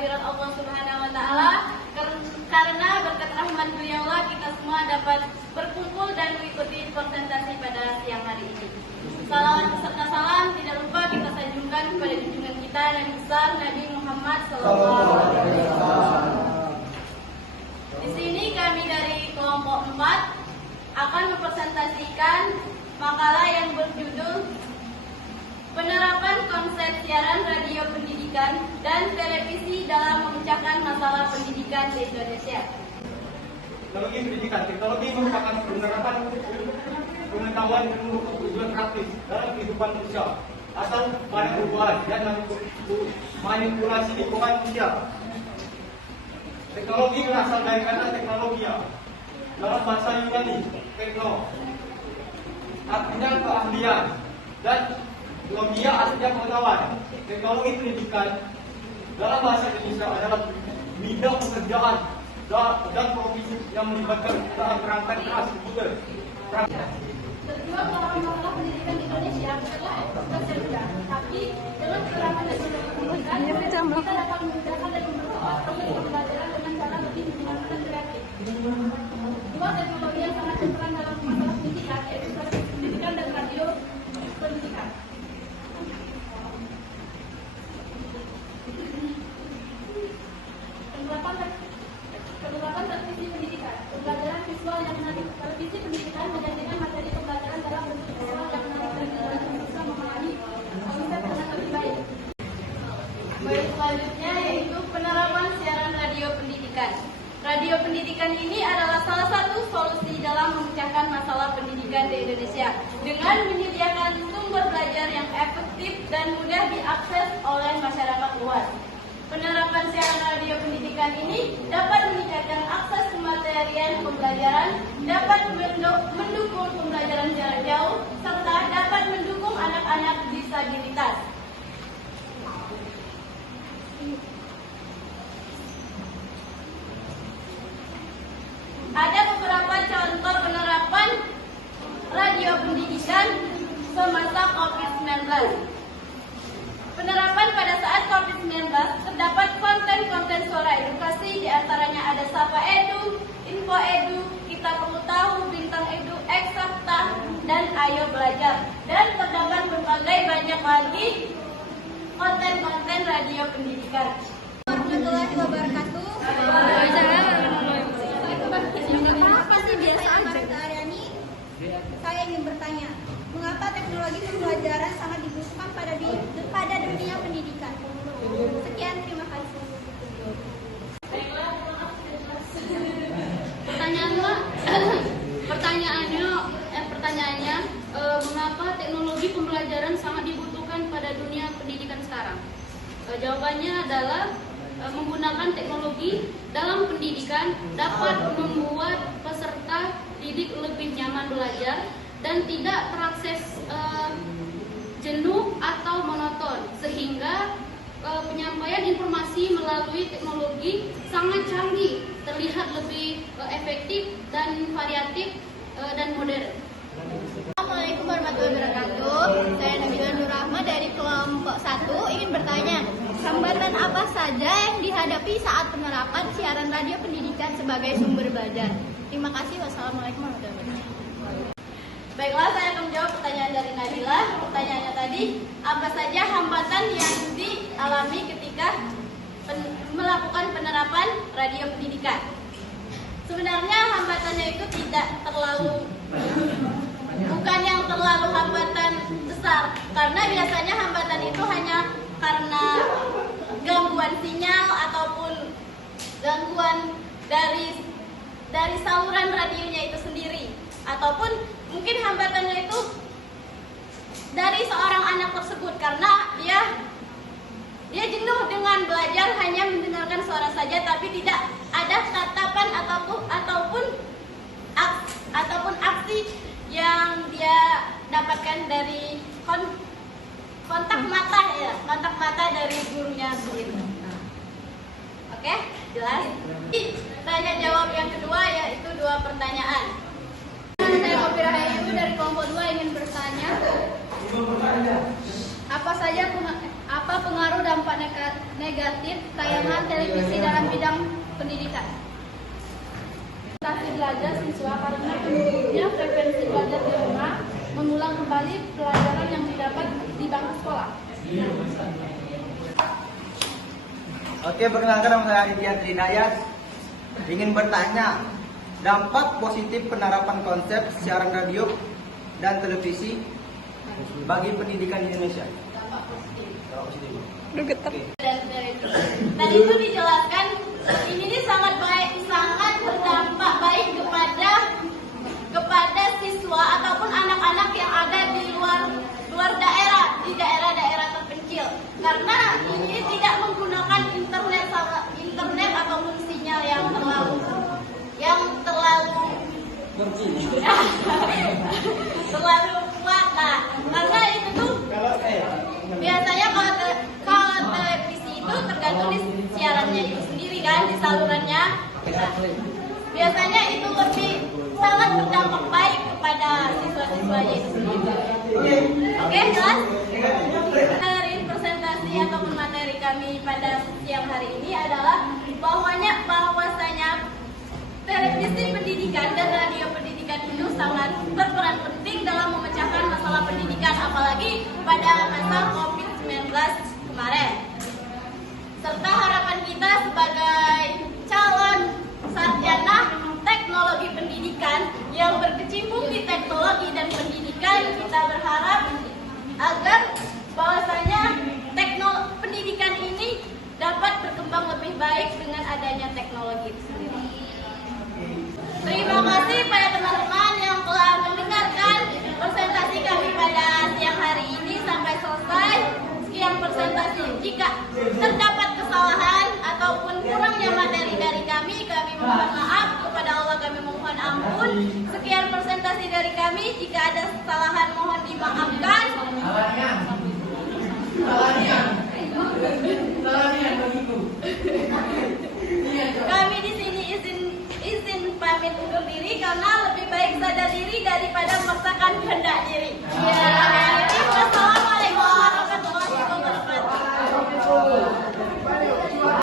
kehadirat Allah Subhanahu wa taala. Karena berkat rahmat beliaulah kita semua dapat berkumpul dan mengikuti presentasi pada siang hari ini. Salawat beserta salam tidak lupa kita sanjungkan kepada junjungan kita Nabi besar Nabi Muhammad SAW. Di sini kami dari kelompok 4 akan mempresentasikan makalah yang berjudul Penerapan Konsep Siaran Radio Pendidikan dan Televisi dalam Memecahkan Masalah Pendidikan di Indonesia. Teknologi pendidikan. Teknologi merupakan penerapan pengetahuan yang bertujuan praktis dalam kehidupan manusia atau pada perubahan dan manipulasi lingkungan manusia. Teknologi berasal dari kata teknologia. Dalam bahasa Yunani, tekno artinya keahlian dan logia artinya pengetahuan. Teknologi pendidikan dalam bahasa Indonesia adalah bidang pekerjaan dan profesi yang melibatkan perangkat keras komputer. Terjual dalam masalah pendidikan di Indonesia adalah tersedia, tapi dengan penerapan teknologi kita dapat memudahkan dan mempercepat proses pembelajaran dengan cara lebih menyenangkan dan kreatif. Dua teknologi yang sangat berperan dalam masalah pendidikan yaitu proses pendidikan dan radio pendidikan. Penerapan televisi pendidikan, pembelajaran visual yang menarik. Televisi pendidikan menjadikan materi pembelajaran dalam bentuk visual yang menarik dan bisa memahami konsep dengan lebih baik. Baik, selanjutnya yaitu penerapan siaran radio pendidikan. Radio pendidikan ini adalah salah satu solusi dalam memecahkan masalah pendidikan di Indonesia dengan menyediakan sumber belajar yang efektif dan mudah diakses oleh masyarakat luas. Penerapan siaran radio pendidikan ini dapat meningkatkan akses kematerian pembelajaran, dapat mendukung pembelajaran jarak jauh, serta dapat mendukung anak-anak disabilitas. Ada beberapa contoh penerapan radio pendidikan semasa COVID-19. Penerapan pada saat COVID-19 terdapat konten-konten suara edukasi, diantaranya ada Sapa Edu, Info Edu, Kita Perlu Tahu, Bintang Edu, Eksakta, dan Ayo Belajar. Dan terdapat berbagai banyak lagi konten-konten radio pendidikan. Warahmatullahi wabarakatuh. Apa sih biasa Marita Aryani? Saya ingin bertanya, mengapa teknologi pembelajaran sangat dibutuhkan pada dunia pendidikan? Sekian, terima kasih. Pertanyaannya, mengapa teknologi pembelajaran sangat dibutuhkan pada dunia pendidikan sekarang? Jawabannya adalah menggunakan teknologi dalam pendidikan dapat membuat peserta didik lebih nyaman belajar dan tidak terakses jenuh atau monoton, sehingga penyampaian informasi melalui teknologi sangat canggih, terlihat lebih efektif dan variatif dan modern. Assalamualaikum warahmatullahi wabarakatuh. Saya Nabila Nur Rahma dari kelompok 1 ingin bertanya, hambatan apa saja yang dihadapi saat penerapan siaran radio pendidikan sebagai sumber belajar? Terima kasih. Wassalamualaikum warahmatullahi wabarakatuh. Baiklah, saya akan menjawab pertanyaan dari Nabila. Pertanyaannya tadi, apa saja hambatan yang dialami ketika melakukan penerapan radio pendidikan? Sebenarnya hambatannya itu bukan yang terlalu hambatan besar, karena biasanya hambatan itu hanya karena gangguan sinyal ataupun gangguan dari saluran radionya itu sendiri, ataupun mungkin hambatannya itu dari seorang anak tersebut karena dia jenuh dengan belajar hanya mendengarkan suara saja, tapi tidak ada tatapan ataupun aksi yang dia dapatkan dari kontak mata dari gurunya sendiri. Oke, jelas? Tanya jawab yang kedua yaitu 2 pertanyaan. Saya Kopira Hayu dari kelompok 2 ingin bertanya, apa Apa pengaruh dampak negatif tayangan televisi dalam bidang pendidikan? Konsentrasi belajar siswa karena menurunnya frekuensi belajar di rumah, mengulang kembali pelajaran yang didapat di bangku sekolah. Oke, perkenalkan nama saya Aditya Trinayat. Ingin bertanya, dampak positif penerapan konsep siaran radio dan televisi bagi pendidikan di Indonesia. Tadi itu dijelaskan ini sangat baik, sangat berdampak baik kepada siswa ataupun anak-anak yang ada di luar daerah, di daerah-daerah terpencil. Karena ini tidak menggunakan internet ataupun sinyal yang terlalu kuat lah. Karena itu tuh biasanya kalau televisi itu tergantung di siarannya itu sendiri kan, di salurannya. Nah, biasanya itu lebih sangat berdampak baik kepada siswa-siswanya itu sendiri. Oke, jelas? Dari presentasi ataupun materi kami pada siang hari ini adalah bahwasanya televisi pendidikan dan radio pendidikan itu sangat berperan penting dalam memecahkan masalah pendidikan, apalagi pada masa COVID-19 kemarin. Serta harapan kita sebagai calon sarjana teknologi pendidikan yang berkecimpung di teknologi dan pendidikan, kita berharap agar bahwasanya pendidikan ini dapat berkembang lebih baik dengan adanya teknologi itu sendiri. Terima kasih pada teman-teman yang telah mendengarkan presentasi kami pada siang hari ini sampai selesai. Sekian presentasi. Jika terdapat kesalahan ataupun kurangnya materi dari kami mohon maaf. Kepada Allah kami mohon ampun. Sekian presentasi dari kami. Jika ada kesalahan mohon dimaafkan. Kami di sini izin pamit undur diri karena lebih baik sadar diri daripada memaksakan kehendak diri. Ya,